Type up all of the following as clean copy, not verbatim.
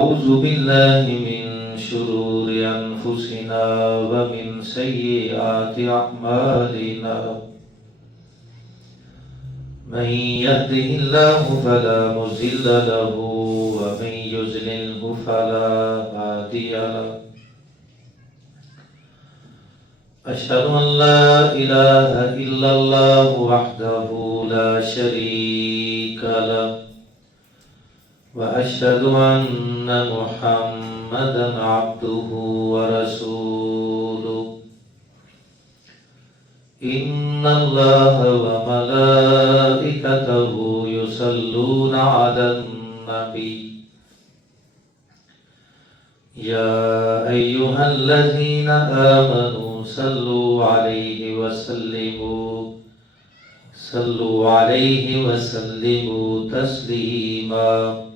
أعوذ بالله من شرور أنفسنا ومن سيئات أعمالنا من يهده الله فلا مضل له ومن يضلله فلا هادي له أشهد أن لا إله إلا الله وحده لا شريك له وأشهد أن محمدا عبده ورسوله إن الله وملائكته يصلون على النبي يا أيها الذين آمنوا صلوا عليه وسلموا تسليما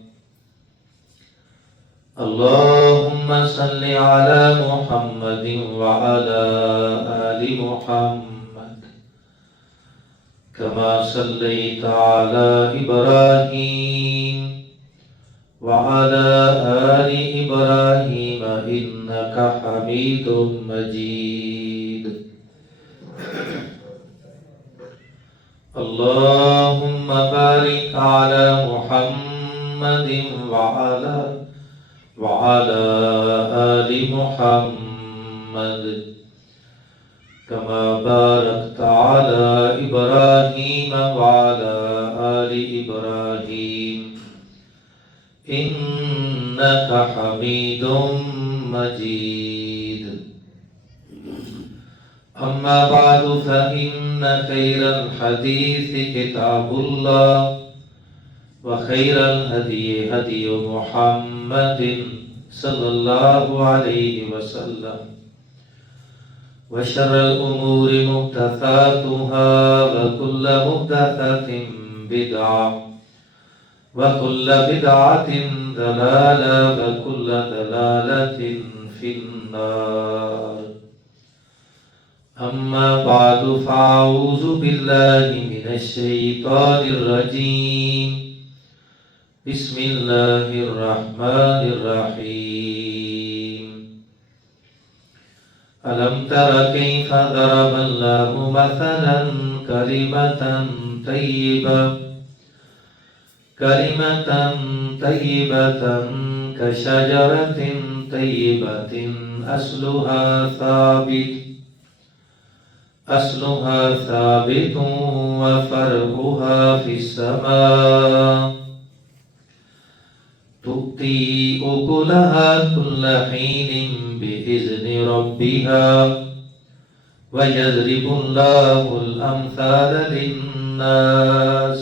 اللهم صل على محمد وعلى آل محمد كما صليت على إبراهيم وعلى آل إبراهيم إنك حميد مجيد اللهم بارك على محمد وعلى آل محمد كما باركت على إبراهيم وعلى آل إبراهيم إنك حميد مجيد أما بعد فإن خير الحديث كتاب الله وخير الهدي هدي محمد صلى الله عليه وسلم وشر الأمور محدثاتها وكل محدثة بدعة وكل بدعة ضلالة وكل ضلالة في النار أما بعد فأعوذ بالله من الشيطان الرجيم بسم الله الرحمن الرحيم ألم تر كيف ضرب الله مثلا كلمة طيبة كشجرة طيبة أصلها ثابت وفرعها في السماء تؤتي أكلها كل حين بإذن ربها ويضرب الله الأمثال للناس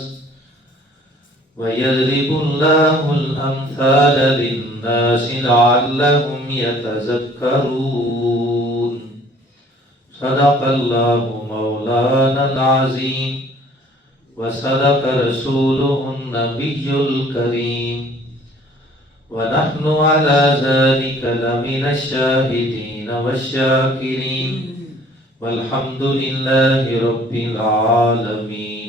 لعلهم يتذكرون صدق الله مولانا العظيم وصدق رسوله النبي الكريم ونحن على ذلك لمن الشاهدين والشاكرين والحمد لله رب العالمين